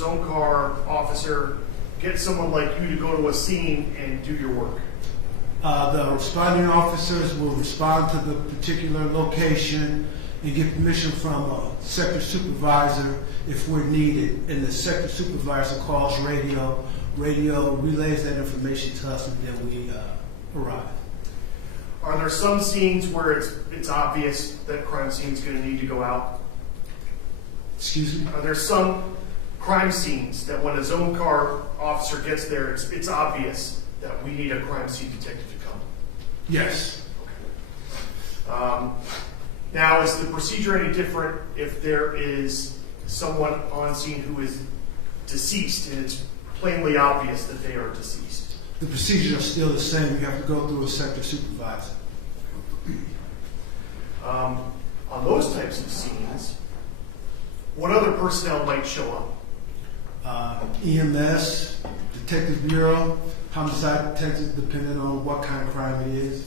zone car officer get someone like you to go to a scene and do your work? The responding officers will respond to the particular location and get permission from a sector supervisor if we're needed. And the sector supervisor calls radio. Radio relays that information to us, and then we arrive. Are there some scenes where it's obvious that crime scene is going to need to go out? Excuse me? Are there some crime scenes that when a zone car officer gets there, it's obvious that we need a crime scene detective to come? Yes. Now, is the procedure any different if there is someone on scene who is deceased and it's plainly obvious that they are deceased? The procedures are still the same. You have to go through a sector supervisor. On those types of scenes, what other personnel might show up? EMS, Detective Bureau, homicide detectives, depending on what kind of crime it is.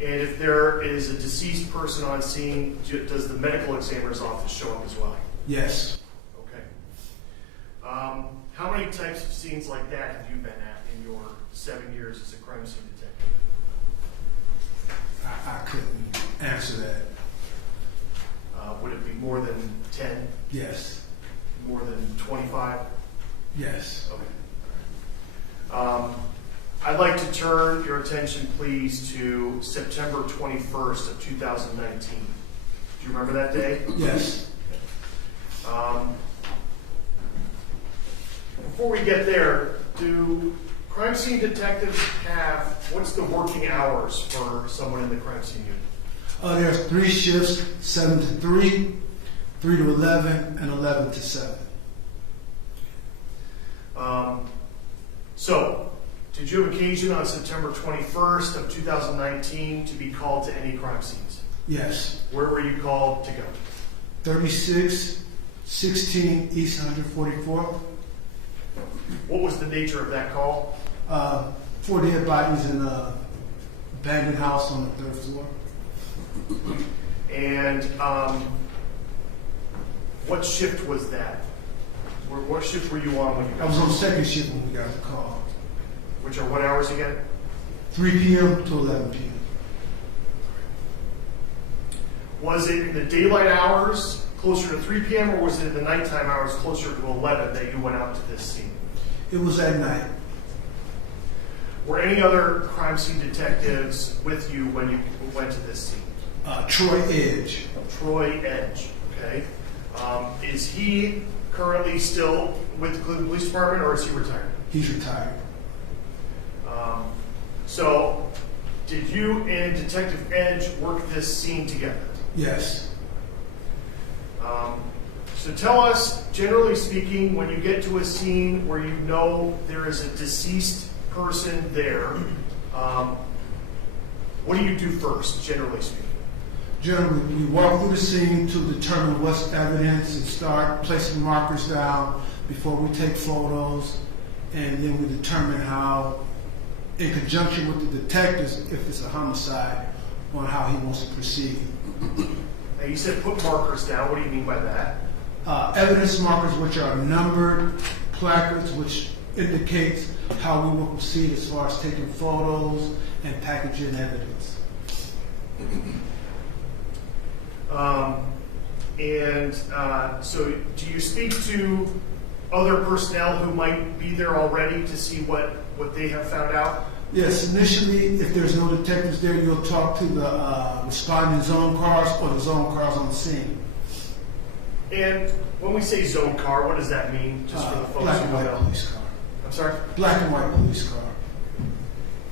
And if there is a deceased person on scene, does the medical examiner's office show up as well? Yes. Okay. How many types of scenes like that have you been at in your 7 years as a crime scene detective? I couldn't answer that. Would it be more than 10? Yes. More than 25? Yes. Okay. I'd like to turn your attention, please, to September 21st of 2019. Do you remember that day? Yes. Before we get there, do crime scene detectives have, what's the working hours for someone in the crime scene unit? There's 3 shifts, 7 to 3, 3 to 11, and 11 to 7. So, did you have occasion on September 21st of 2019 to be called to any crime scenes? Yes. Where were you called to go? 3616 East 144. What was the nature of that call? 4 dead bodies in a abandoned house on the 3rd floor. And what shift was that? What shift were you on when you I got was on second shift when we got the call. Which are what hours again? 3 p.m. to 11 p.m. Was it in the daylight hours closer to 3 p.m. or was it in the nighttime hours closer to 11 that you went out to this scene? It was at night. Were any other crime scene detectives with you when you went to this scene? Troy Edge. Troy Edge, okay. Is he currently still with the Cleveland Police Department or is he retired? He's retired. So, did you and Detective Edge work this scene together? Yes. So tell us, generally speaking, when you get to a scene where you know there is a deceased person there, what do you do first, generally speaking? Generally, we walk through the scene to determine what's evidence and start placing markers down before we take photos, and then we determine how, in conjunction with the detectives, if it's a homicide, on how he wants to proceed. Now you said put markers down. What do you mean by that? Evidence markers, which are numbered placards, which indicates how we will proceed as far as taking photos and packaging evidence. So do you speak to other personnel who might be there already to see what they have found out? Yes, initially, if there's no detectives there, you'll talk to the responding zone cars or the zone cars on the scene. And when we say zone car, what does that mean? Just for the folks Black who and don't white know. police car. I'm sorry? Black and white police car.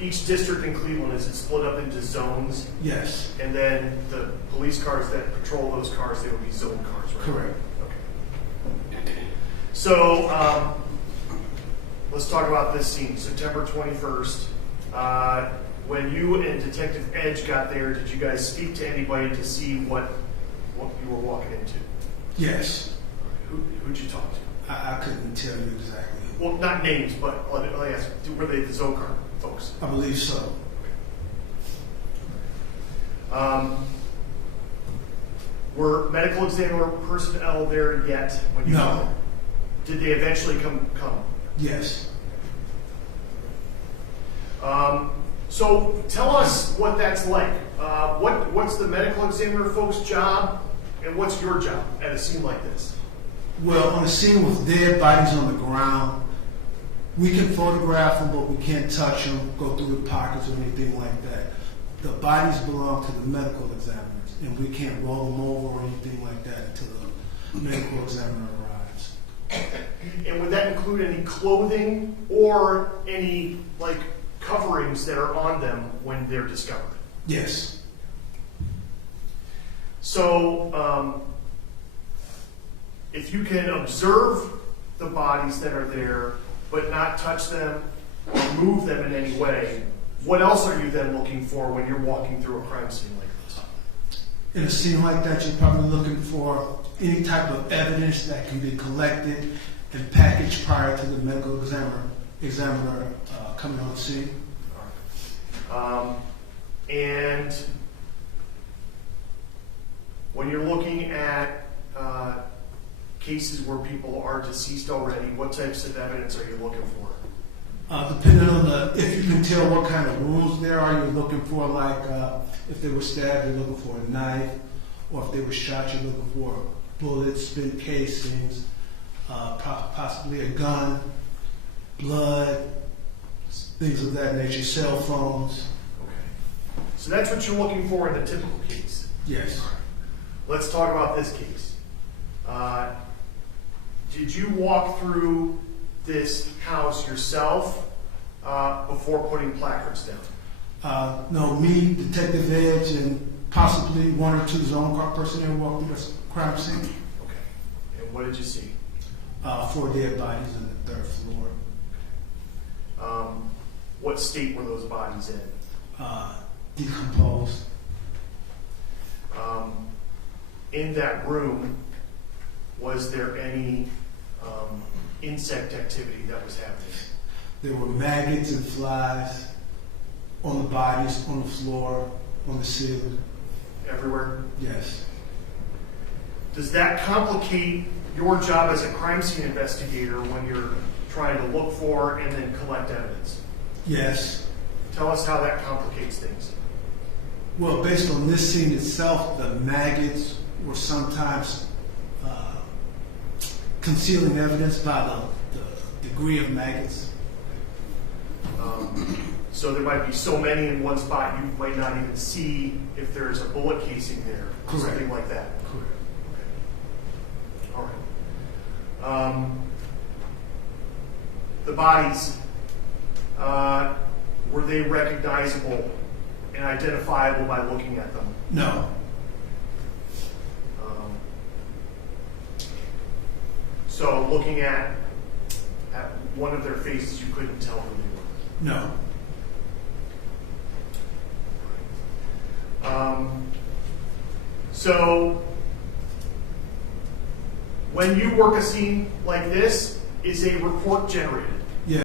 Each district in Cleveland, is it split up into zones? Yes. And then the police cars that patrol those cars, they would be zone cars, right? Correct. Okay. So let's talk about this scene, September 21st. When you and Detective Edge got there, did you guys speak to anybody to see what you were walking into? Yes. Who'd you talk to? I couldn't tell you exactly. Well, not names, but let me ask, were they the zone car folks? I believe so. Were medical examiner personnel there yet when you got No. there? Did they eventually come? Yes. So tell us what that's like. What's the medical examiner folks' job, and what's your job at a scene like this? Well, on a scene with dead bodies on the ground, we can photograph them, but we can't touch them, go through the pockets or anything like that. The bodies belong to the medical examiners, and we can't roll them over or anything like that until the medical examiner arrives. And would that include any clothing or any coverings that are on them when they're discovered? Yes. So if you can observe the bodies that are there but not touch them or move them in any way, what else are you then looking for when you're walking through a crime scene like this? In a scene like that, you're probably looking for any type of evidence that can be collected and packaged prior to the medical examiner coming on the scene. And when you're looking at cases where people are deceased already, what types of evidence are you looking for? Depending on if you can tell what kind of wounds there are, you're looking for if they were stabbed, you're looking for a knife, or if they were shot, you're looking for bullets, spent casings, possibly a gun, blood, things of that nature, cell phones. Okay. So that's what you're looking for in the typical case. Yes. Let's talk about this case. Did you walk through this house yourself before putting placards down? No, me, Detective Edge, and possibly one or two zone car personnel walked through the crime scene. Okay. And what did you see? 4 dead bodies on the 3rd floor. What state were those bodies in? Decomposed. In that room, was there any insect activity that was happening? There were maggots and flies on the bodies, on the floor, on the ceiling. Everywhere? Yes. Does that complicate your job as a crime scene investigator when you're trying to look for and then collect evidence? Yes. Tell us how that complicates things. Well, based on this scene itself, the maggots were sometimes concealing evidence by the degree of maggots. So there might be so many in one spot you might not even see if there's a bullet casing there, or Correct. something like that. Correct. Okay. All right. The bodies, were they recognizable and identifiable by looking at them? No. So looking at one of their faces, you couldn't tell who they were? No. So when you work a scene like this, is a report generated?